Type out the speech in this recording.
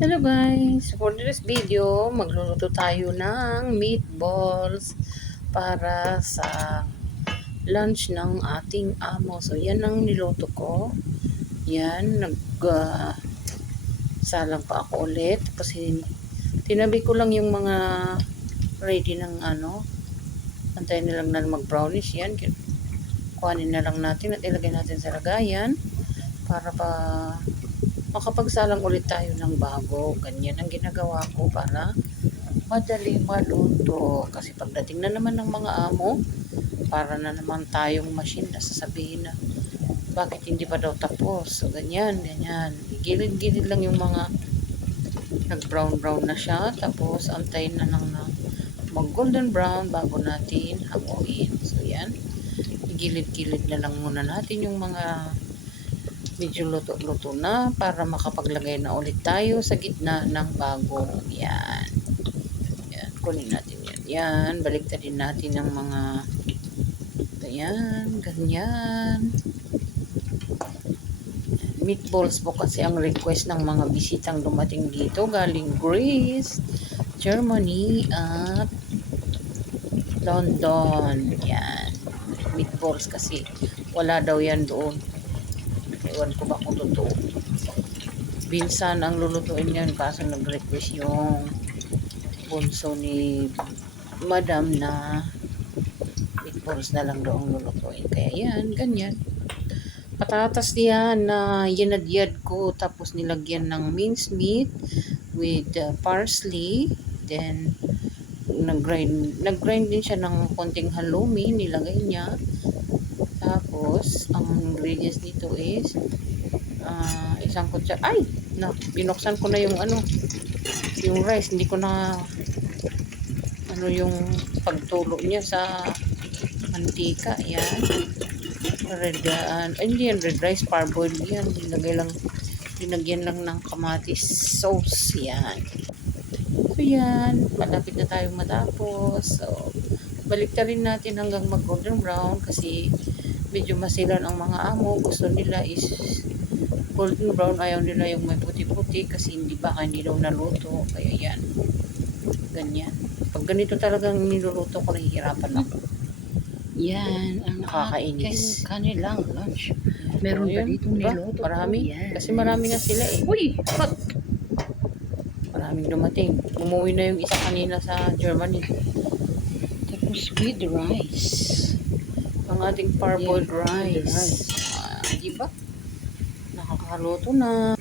Hello guys! For this video, magluluto tayo ng meatballs para sa lunch ng ating amo. So, yan ang niluto ko. Yan, nag uh, salang pa ako ulit. Kasi tinabi ko lang yung mga ready ng ano. Antayin na lang na mag-brownish yan. Kuhanin na lang natin at ilagay natin sa lagayan para pa makapagsalang ulit tayo ng bago. Ganyan ang ginagawa ko para madali maluto. Kasi pagdating na naman ng mga amo, para na naman tayong machine na sasabihin na bakit hindi pa daw tapos. So, ganyan, ganyan. Gilid-gilid lang yung mga nag-brown-brown na siya. Tapos, antayin na lang na mag-golden brown bago natin hanguin. So, yan. Gilid-gilid na lang muna natin yung mga medyo luto-luto na para makapaglagay na ulit tayo sa gitna ng bagong yan. Yan, kunin natin yan. Yan, baliktad din natin ng mga ganyan, ganyan. Meatballs po kasi ang request ng mga bisitang dumating dito galing Greece, Germany at London. Yan. Meatballs kasi wala daw yan doon. Ewan ko ba kung totoo. Binsan ang lulutuin yan kaso nag-request yung bunso ni madam na meatballs na lang ang lulutuin. Kaya yan, ganyan. Patatas yan na yinadyad ko tapos nilagyan ng minced meat with uh, parsley. Then, nag-grind, nag-grind din siya ng konting halloumi, nilagay niya. Tapos, ang ingredients dito is uh, isang kutsara. Ay! Na, binuksan ko na yung ano, yung rice. Hindi ko na ano yung pagtulo niya sa mantika. Yan. Red, uh, hindi yan, red rice, parboiled yan. Nilagay lang, linagyan lang ng kamatis sauce. Yan. So, yan. Malapit na tayong matapos. So, balik rin natin hanggang mag golden brown kasi medyo masilan ang mga amo. Gusto nila is golden brown. Ayaw nila yung may puti-puti kasi hindi ba hindi daw naluto. Kaya yan. Ganyan. Pag ganito talagang niluluto ko, nahihirapan ako. Yan, ang Nakakainis. kanilang lunch. Meron pa dito diba? niluto. Marami. Yan. Kasi marami nga sila eh. Uy! Pat! Maraming dumating. Umuwi na yung isa kanina sa Germany. Tapos with rice. Ang ating parboiled Yeah, rice. rice. Ah, diba? Nakakaluto na.